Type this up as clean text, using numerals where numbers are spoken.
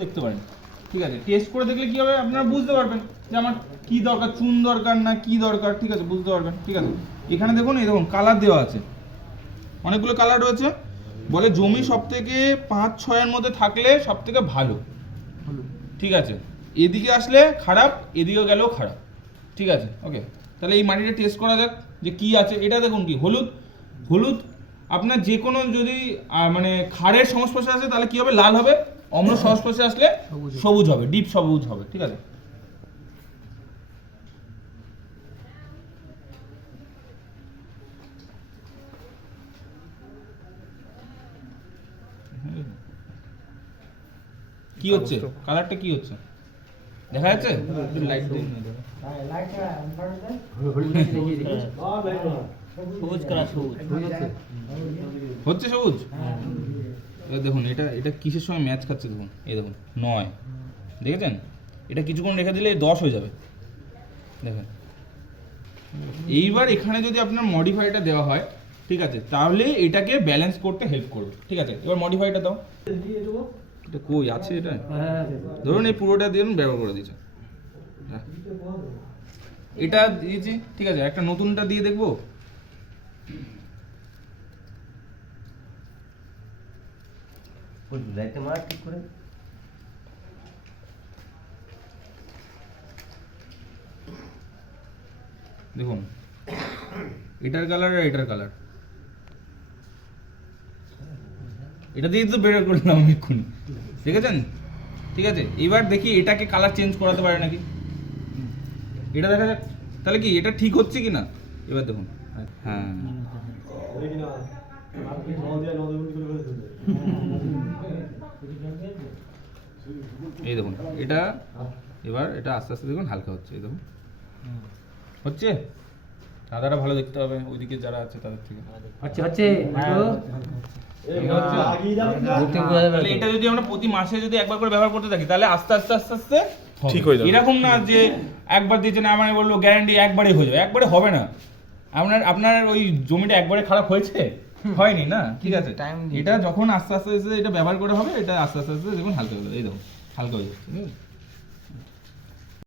দেখতে পারেন। ঠিক আছে, টেস্ট করে দেখলে কি হবে আপনারা বুঝতে পারবেন যে আমার কি দরকার, চুন দরকার না কি দরকার। ঠিক আছে, বুঝতে পারবেন। ঠিক আছে, এখানে দেখুন, এই দেখুন কালার দেওয়া আছে, অনেকগুলো কালার রয়েছে। বলে জমি সব থেকে 5-6-এর মধ্যে থাকলে সব থেকে ভালো। ঠিক আছে, এদিকে আসলে খারাপ, এদিকে গেলেও খারাপ। ঠিক আছে, ওকে। তাহলে এই মাটিটা টেস্ট করা যাক যে কি আছে। এটা দেখুন কি হলুদ, হলুদ আপনার যে কোনো যদি মানে ক্ষারের সংস্পর্শে আসে তাহলে কি হবে, লাল হবে। অম্ল সংস্পর্শে আসলে সবুজ হবে, ডিপ সবুজ হবে। ঠিক আছে, কি হচ্ছে, কালারটা কি হচ্ছে দেখা যাচ্ছে? লাইট দিন, সবুজ কালার, সবুজ হচ্ছে সবুজ। দেখুন এটা এটা কিসের সঙ্গে ম্যাচ খাচ্ছে দেখুন, এই দেখুন 9 দেখেছেন। এটা কিছুক্ষণ রেখে দিলে 10 হয়ে যাবে। দেখেন, এইবার এখানে যদি আপনার মডিফাইটা দেওয়া হয়, ঠিক আছে, তাহলে এটাকে ব্যালেন্স করতে হেল্প করবে। ঠিক আছে, এবার মডিফাইটা দাও। এটা কই আছে এটা? ধরুন এই পুরোটা দিয়ে ব্যবহার করে দিয়েছে, এটা দিয়েছি। ঠিক আছে, একটা নতুনটা দিয়ে দেখবো। দেখুন এটার কালার আর এটার কালার, এটা দিয়ে তো বের করলাম এক্ষুনি, দেখেছেন? ঠিক আছে, এবার দেখি এটাকে কালার চেঞ্জ করাতে পারে নাকি, এটা দেখা যাক তাহলে কি এটা ঠিক হচ্ছে কি না। এবার দেখুন, হ্যাঁ এই দেখুন এটা, এবার এটা আস্তে আস্তে দেখুন হালকা হচ্ছে। এই দেখুন হচ্ছে, সাদাটা ভালো দেখতে হবে ওইদিকে যারা আছে তাদের থেকে। হচ্ছে এটা যদি আমরা প্রতি মাসে যদি একবার করে ব্যবহার করতে থাকি তাহলে আস্তে আস্তে আস্তে আস্তে ঠিক হয়ে যাবে। এরকম না যে একবার দিয়েছেন আমার বললো গ্যারান্টি একবারেই হয়ে যাবে, একবারে হবে না। আপনার ওই জমিটা একবারে খারাপ হয়েছে হয়নি না। ঠিক আছে, এটা যখন আস্তে আস্তে এটা ব্যবহার করা হবে, এটা আস্তে আস্তে দেখুন হালকা হয়ে যাবে। এই দেখুন হালকা হয়ে যাচ্ছে।